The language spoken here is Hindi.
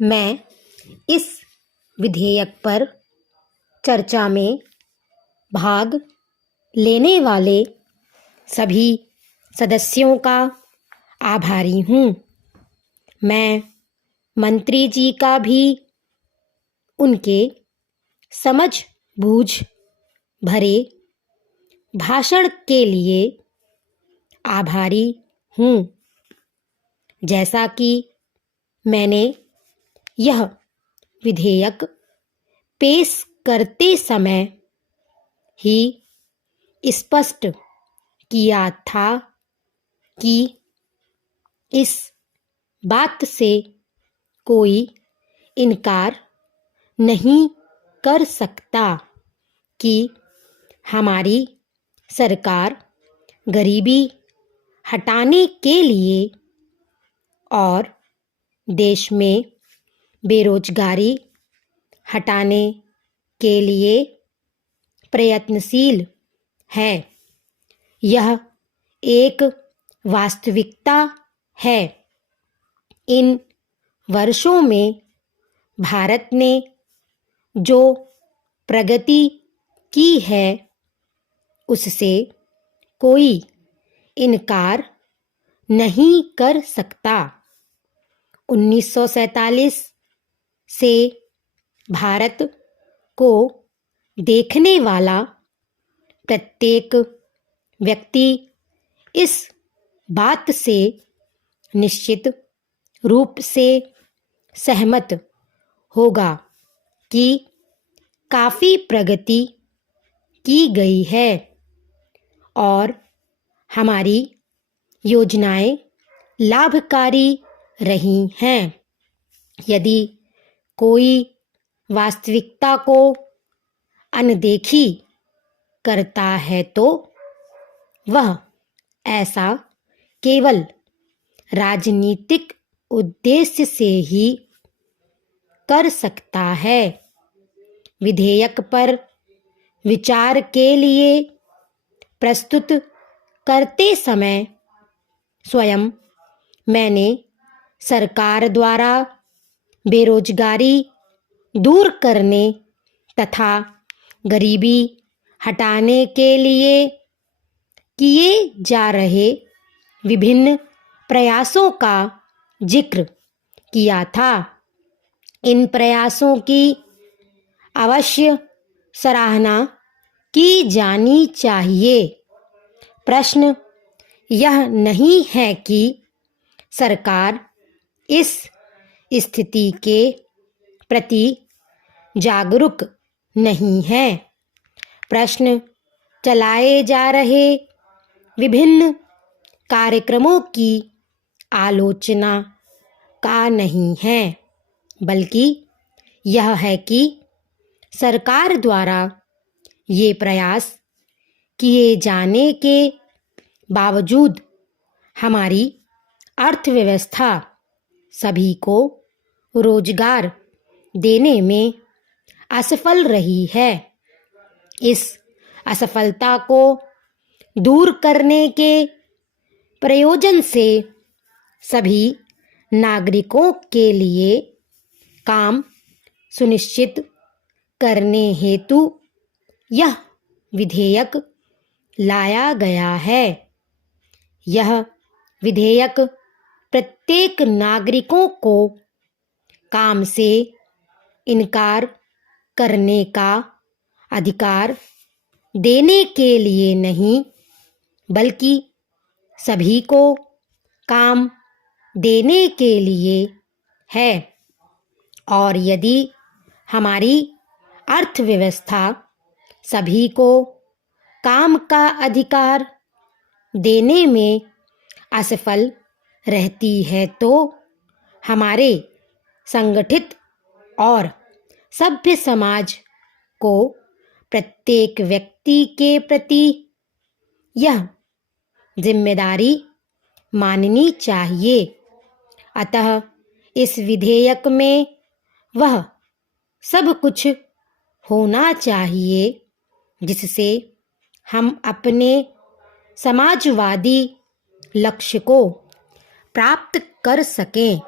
मैं इस विधेयक पर चर्चा में भाग लेने वाले सभी सदस्यों का आभारी हूँ। मैं मंत्री जी का भी उनके समझ-बूझ भरे भाषण के लिए आभारी हूँ। जैसा कि मैंने यह विधेयक पेश करते समय ही स्पष्ट किया था कि इस बात से कोई इनकार नहीं कर सकता कि हमारी सरकार गरीबी हटाने के लिए और देश में बेरोजगारी हटाने के लिए प्रयत्नशील है। यह एक वास्तविकता है। इन वर्षों में भारत ने जो प्रगति की है उससे कोई इनकार नहीं कर सकता। 1947 से भारत को देखने वाला प्रत्येक व्यक्ति इस बात से निश्चित रूप से सहमत होगा कि काफ़ी प्रगति की गई है और हमारी योजनाएं लाभकारी रही हैं। यदि कोई वास्तविकता को अनदेखी करता है तो वह ऐसा केवल राजनीतिक उद्देश्य से ही कर सकता है। विधेयक पर विचार के लिए प्रस्तुत करते समय स्वयं मैंने सरकार द्वारा बेरोजगारी दूर करने तथा गरीबी हटाने के लिए किए जा रहे विभिन्न प्रयासों का जिक्र किया था। इन प्रयासों की अवश्य सराहना की जानी चाहिए। प्रश्न यह नहीं है कि सरकार इस स्थिति के प्रति जागरूक नहीं है। प्रश्न चलाए जा रहे विभिन्न कार्यक्रमों की आलोचना का नहीं है, बल्कि यह है कि सरकार द्वारा ये प्रयास किए जाने के बावजूद हमारी अर्थव्यवस्था सभी को रोजगार देने में असफल रही है। इस असफलता को दूर करने के प्रयोजन से सभी नागरिकों के लिए काम सुनिश्चित करने हेतु यह विधेयक लाया गया है। यह विधेयक प्रत्येक नागरिकों को काम से इनकार करने का अधिकार देने के लिए नहीं, बल्कि सभी को काम देने के लिए है। और यदि हमारी अर्थव्यवस्था सभी को काम का अधिकार देने में असफल रहती है तो हमारे संगठित और सभ्य समाज को प्रत्येक व्यक्ति के प्रति यह जिम्मेदारी माननी चाहिए। अतः इस विधेयक में वह सब कुछ होना चाहिए जिससे हम अपने समाजवादी लक्ष्य को प्राप्त कर सकें।